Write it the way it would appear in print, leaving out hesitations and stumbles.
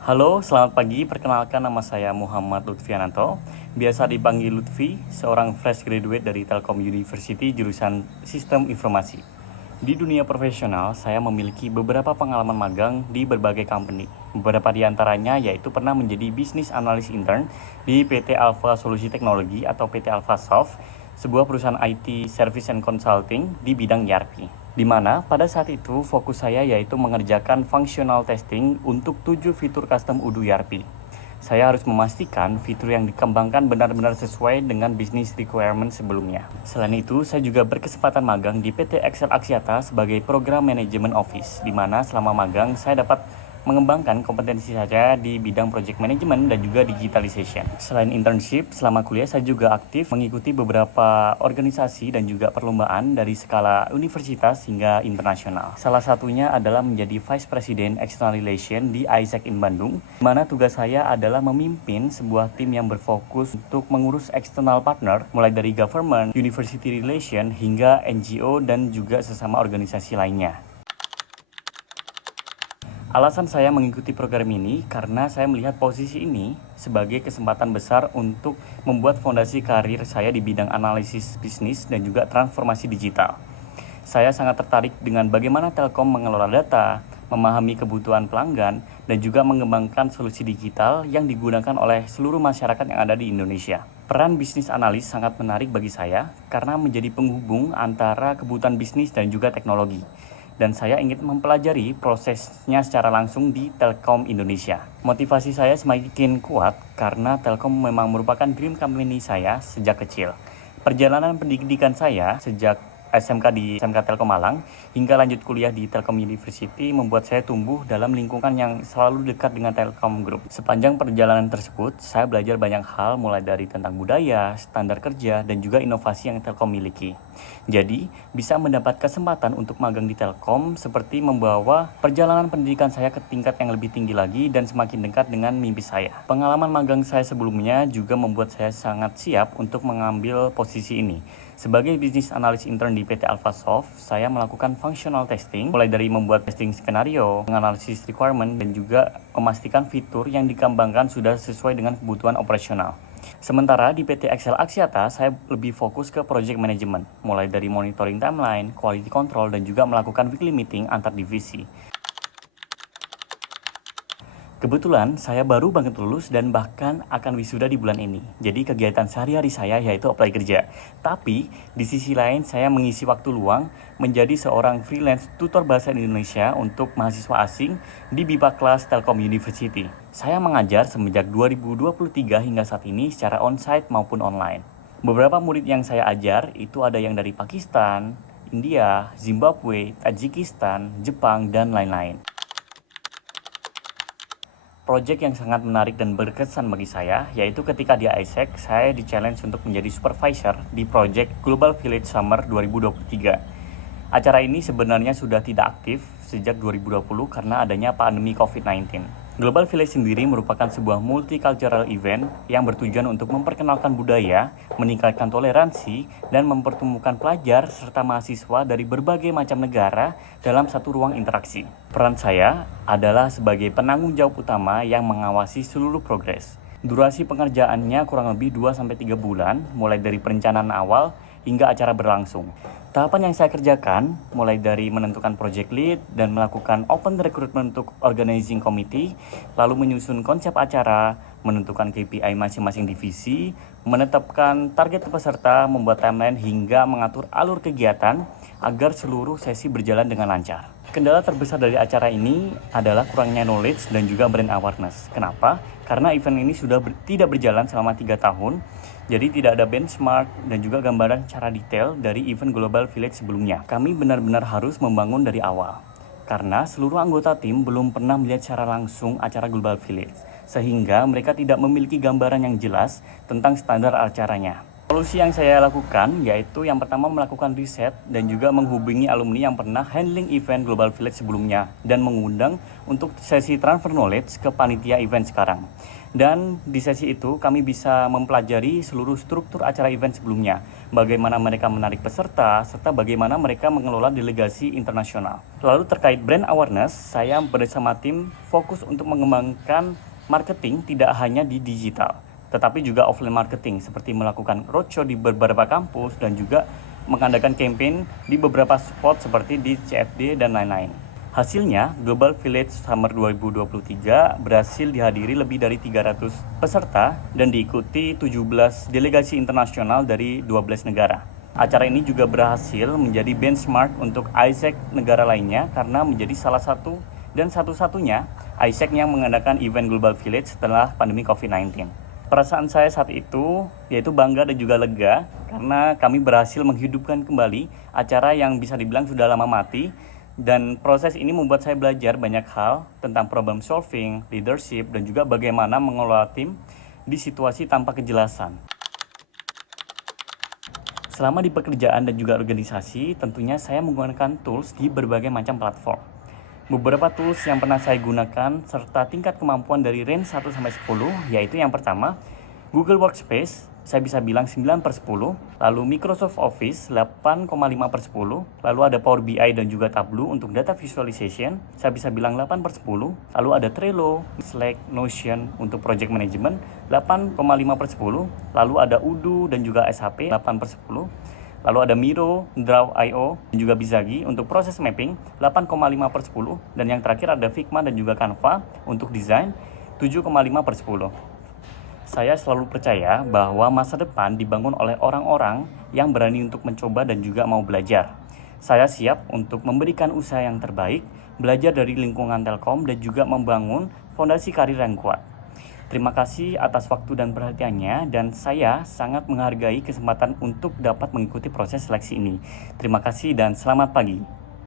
Halo, selamat pagi. Perkenalkan nama saya Muhammad Lutfiananto. Biasa dipanggil Lutfi, seorang fresh graduate dari Telkom University jurusan Sistem Informasi. Di dunia profesional, saya memiliki beberapa pengalaman magang di berbagai company. Beberapa di antaranya yaitu pernah menjadi bisnis analis intern di PT Alpha Solusi Teknologi atau PT Alpha Soft, sebuah perusahaan IT Service and Consulting di bidang ERP. Di mana pada saat itu fokus saya yaitu mengerjakan functional testing untuk 7 fitur custom Odoo ERP. Saya harus memastikan fitur yang dikembangkan benar-benar sesuai dengan business requirement sebelumnya. Selain itu, saya juga berkesempatan magang di PT Excel Axiata sebagai Program Management Office, di mana selama magang saya dapat mengembangkan kompetensi saya di bidang project management dan juga digitalization. Selain internship, selama kuliah saya juga aktif mengikuti beberapa organisasi dan juga perlombaan dari skala universitas hingga internasional. Salah satunya adalah menjadi Vice President External Relation di ISEC in Bandung, di mana tugas saya adalah memimpin sebuah tim yang berfokus untuk mengurus external partner, mulai dari government, university relation, hingga NGO dan juga sesama organisasi lainnya. Alasan saya mengikuti program ini karena saya melihat posisi ini sebagai kesempatan besar untuk membuat fondasi karir saya di bidang analisis bisnis dan juga transformasi digital. Saya sangat tertarik dengan bagaimana Telkom mengelola data, memahami kebutuhan pelanggan, dan juga mengembangkan solusi digital yang digunakan oleh seluruh masyarakat yang ada di Indonesia. Peran bisnis analis sangat menarik bagi saya karena menjadi penghubung antara kebutuhan bisnis dan juga teknologi. Dan saya ingin mempelajari prosesnya secara langsung di Telkom Indonesia. Motivasi saya semakin kuat karena Telkom memang merupakan dream company saya sejak kecil. Perjalanan pendidikan saya sejak SMK di SMK Telkom Malang hingga lanjut kuliah di Telkom University membuat saya tumbuh dalam lingkungan yang selalu dekat dengan Telkom Group. Sepanjang perjalanan tersebut, saya belajar banyak hal mulai dari tentang budaya, standar kerja, dan juga inovasi yang Telkom miliki. Jadi, bisa mendapat kesempatan untuk magang di Telkom seperti membawa perjalanan pendidikan saya ke tingkat yang lebih tinggi lagi dan semakin dekat dengan mimpi saya. Pengalaman magang saya sebelumnya juga membuat saya sangat siap untuk mengambil posisi ini. Sebagai bisnis analis intern di PT Alpha Soft, saya melakukan functional testing, mulai dari membuat testing skenario, menganalisis requirement, dan juga memastikan fitur yang dikembangkan sudah sesuai dengan kebutuhan operasional. Sementara di PT Excel Axiata, saya lebih fokus ke project management, mulai dari monitoring timeline, quality control, dan juga melakukan weekly meeting antar divisi. Kebetulan saya baru banget lulus dan bahkan akan wisuda di bulan ini. Jadi kegiatan sehari-hari saya yaitu apply kerja. Tapi di sisi lain saya mengisi waktu luang menjadi seorang freelance tutor bahasa Indonesia untuk mahasiswa asing di BIPA kelas Telkom University. Saya mengajar semenjak 2023 hingga saat ini secara on-site maupun online. Beberapa murid yang saya ajar itu ada yang dari Pakistan, India, Zimbabwe, Tajikistan, Jepang, dan lain-lain. Project yang sangat menarik dan berkesan bagi saya yaitu ketika di ISEC saya di-challenge untuk menjadi supervisor di project Global Village Summer 2023. Acara ini sebenarnya sudah tidak aktif sejak 2020 karena adanya pandemi COVID-19. Global Village sendiri merupakan sebuah multicultural event yang bertujuan untuk memperkenalkan budaya, meningkatkan toleransi, dan mempertemukan pelajar serta mahasiswa dari berbagai macam negara dalam satu ruang interaksi. Peran saya adalah sebagai penanggung jawab utama yang mengawasi seluruh progres. Durasi pengerjaannya kurang lebih 2-3 bulan, mulai dari perencanaan awal hingga acara berlangsung. Tahapan yang saya kerjakan, mulai dari menentukan project lead dan melakukan open recruitment untuk organizing committee, lalu menyusun konsep acara, menentukan KPI masing-masing divisi, menetapkan target peserta, membuat timeline hingga mengatur alur kegiatan agar seluruh sesi berjalan dengan lancar. Kendala terbesar dari acara ini adalah kurangnya knowledge dan juga brand awareness. Kenapa? Karena event ini sudah tidak berjalan selama 3 tahun, jadi tidak ada benchmark dan juga gambaran secara detail dari event Global Village sebelumnya. Kami benar-benar harus membangun dari awal, karena seluruh anggota tim belum pernah melihat secara langsung acara Global Village, sehingga mereka tidak memiliki gambaran yang jelas tentang standar acaranya. Solusi yang saya lakukan yaitu yang pertama melakukan riset dan juga menghubungi alumni yang pernah handling event Global Village sebelumnya dan mengundang untuk sesi transfer knowledge ke panitia event sekarang. Dan di sesi itu kami bisa mempelajari seluruh struktur acara event sebelumnya, bagaimana mereka menarik peserta, serta bagaimana mereka mengelola delegasi internasional. Lalu terkait brand awareness, saya bersama tim fokus untuk mengembangkan marketing tidak hanya di digital, tetapi juga offline marketing seperti melakukan roadshow di beberapa kampus dan juga mengadakan campaign di beberapa spot seperti di CFD dan lain-lain. Hasilnya, Global Village Summer 2023 berhasil dihadiri lebih dari 300 peserta dan diikuti 17 delegasi internasional dari 12 negara. Acara ini juga berhasil menjadi benchmark untuk ISEC negara lainnya karena menjadi salah satu dan satu-satunya ISEC yang mengadakan event Global Village setelah pandemi COVID-19. Perasaan saya saat itu yaitu bangga dan juga lega karena kami berhasil menghidupkan kembali acara yang bisa dibilang sudah lama mati, dan proses ini membuat saya belajar banyak hal tentang problem solving, leadership, dan juga bagaimana mengelola tim di situasi tanpa kejelasan. Selama di pekerjaan dan juga organisasi, tentunya saya menggunakan tools di berbagai macam platform. Beberapa tools yang pernah saya gunakan serta tingkat kemampuan dari range 1 sampai 10 yaitu yang pertama Google Workspace, saya bisa bilang 9/10, lalu Microsoft Office 8,5/10, lalu ada Power BI dan juga Tableau untuk data visualization, saya bisa bilang 8/10, lalu ada Trello, Slack, Notion untuk project management 8,5/10, lalu ada Odoo dan juga SAP 8/10, lalu ada Miro, Draw.io, dan juga Bizagi untuk proses mapping 8,5/10, dan yang terakhir ada Figma dan juga Canva untuk desain 7,5/10. Saya selalu percaya bahwa masa depan dibangun oleh orang-orang yang berani untuk mencoba dan juga mau belajar. Saya siap untuk memberikan usaha yang terbaik, belajar dari lingkungan Telkom, dan juga membangun fondasi karir yang kuat. Terima kasih atas waktu dan perhatiannya, dan saya sangat menghargai kesempatan untuk dapat mengikuti proses seleksi ini. Terima kasih dan selamat pagi.